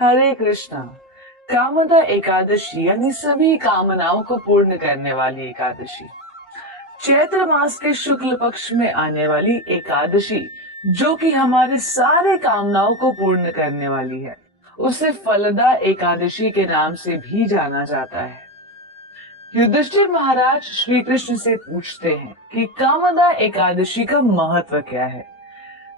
हरे कृष्णा। कामदा एकादशी यानी सभी कामनाओं को पूर्ण करने वाली एकादशी, चैत्र मास के शुक्ल पक्ष में आने वाली एकादशी, जो कि हमारे सारे कामनाओं को पूर्ण करने वाली है, उसे फलदा एकादशी के नाम से भी जाना जाता है। युधिष्ठिर महाराज श्री कृष्ण से पूछते हैं कि कामदा एकादशी का महत्व क्या है,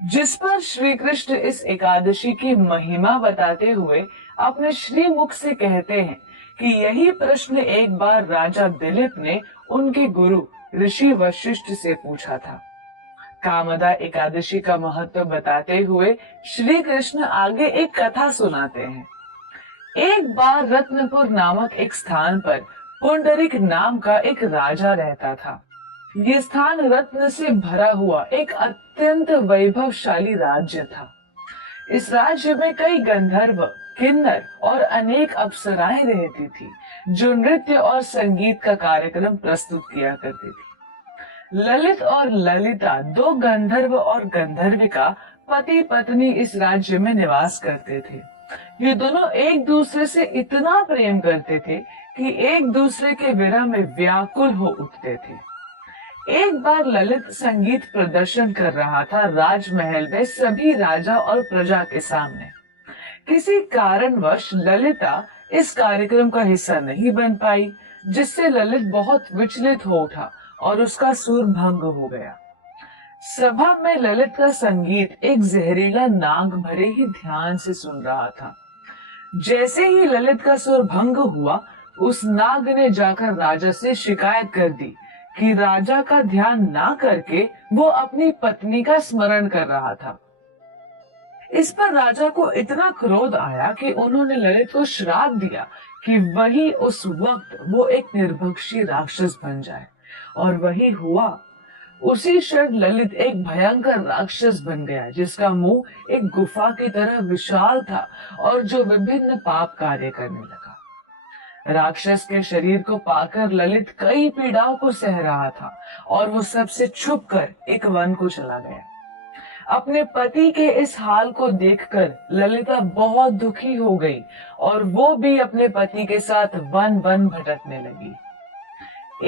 जिस पर श्री कृष्ण इस एकादशी की महिमा बताते हुए अपने श्री मुख से कहते हैं कि यही प्रश्न एक बार राजा दिलीप ने उनके गुरु ऋषि वशिष्ठ से पूछा था। कामदा एकादशी का महत्व बताते हुए श्री कृष्ण आगे एक कथा सुनाते हैं। एक बार रत्नपुर नामक एक स्थान पर पुंडरीक नाम का एक राजा रहता था। ये स्थान रत्न से भरा हुआ एक अत्यंत वैभवशाली राज्य था। इस राज्य में कई गंधर्व, किन्नर और अनेक अप्सराएं रहती थी, जो नृत्य और संगीत का कार्यक्रम प्रस्तुत किया करती थी। ललित और ललिता दो गंधर्व और गंधर्विका पति पत्नी इस राज्य में निवास करते थे। ये दोनों एक दूसरे से इतना प्रेम करते थे कि एक दूसरे के विरह में व्याकुल हो उठते थे। एक बार ललित संगीत प्रदर्शन कर रहा था राजमहल में सभी राजा और प्रजा के सामने। किसी कारणवश ललिता इस कार्यक्रम का हिस्सा नहीं बन पाई, जिससे ललित बहुत विचलित हो उठा और उसका सुर भंग हो गया। सभा में ललित का संगीत एक जहरीला नाग भरे ही ध्यान से सुन रहा था। जैसे ही ललित का सुर भंग हुआ, उस नाग ने जाकर राजा से शिकायत कर दी कि राजा का ध्यान ना करके वो अपनी पत्नी का स्मरण कर रहा था। इस पर राजा को इतना क्रोध आया कि उन्होंने ललित को श्राप दिया कि वही उस वक्त वो एक निर्भक्षी राक्षस बन जाए। और वही हुआ। उसी क्षण ललित एक भयंकर राक्षस बन गया, जिसका मुंह एक गुफा की तरह विशाल था और जो विभिन्न पाप कार्य करने लगा। राक्षस के शरीर को पाकर ललित कई पीड़ाओं को सह रहा था और वो सबसे छुपकर एक वन को चला गया। अपने पति के इस हाल को देखकर ललिता बहुत दुखी हो गई और वो भी अपने पति के साथ वन वन भटकने लगी।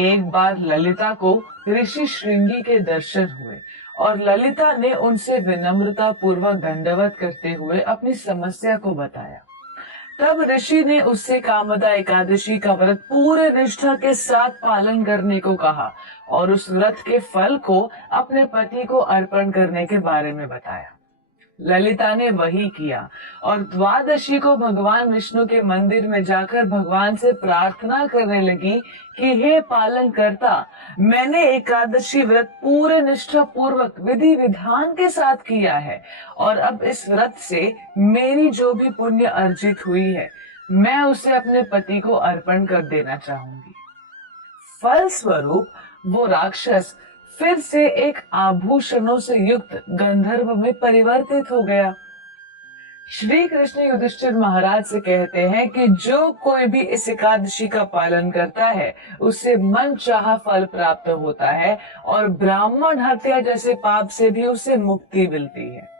एक बार ललिता को ऋषि श्रृंगी के दर्शन हुए और ललिता ने उनसे विनम्रता पूर्वक दंडवत करते हुए अपनी समस्या को बताया। तब ऋषि ने उससे कामदा एकादशी का व्रत पूरे निष्ठा के साथ पालन करने को कहा और उस व्रत के फल को अपने पति को अर्पण करने के बारे में बताया। ललिता ने वही किया और द्वादशी को भगवान विष्णु के मंदिर में जाकर भगवान से प्रार्थना करने लगी कि हे पालन करता, मैंने एकादशी व्रत पूरे निष्ठा पूर्वक विधि विधान के साथ किया है और अब इस व्रत से मेरी जो भी पुण्य अर्जित हुई है, मैं उसे अपने पति को अर्पण कर देना चाहूंगी। फल स्वरूप वो राक्षस फिर से एक आभूषणों से युक्त गंधर्व में परिवर्तित हो गया। श्री कृष्ण युधिष्ठिर महाराज से कहते हैं कि जो कोई भी इस एकादशी का पालन करता है, उसे मन चाहा फल प्राप्त होता है और ब्राह्मण हत्या जैसे पाप से भी उसे मुक्ति मिलती है।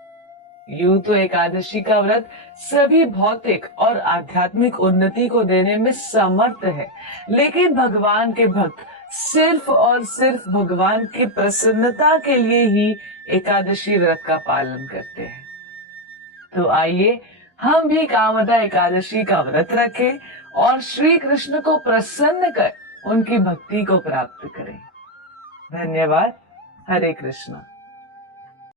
यूं तो एकादशी का व्रत सभी भौतिक और आध्यात्मिक उन्नति को देने में समर्थ है, लेकिन भगवान के भक्त सिर्फ और सिर्फ भगवान की प्रसन्नता के लिए ही एकादशी व्रत का पालन करते हैं। तो आइए हम भी कामदा एकादशी का व्रत रखें और श्री कृष्ण को प्रसन्न कर उनकी भक्ति को प्राप्त करें। धन्यवाद। हरे कृष्णा।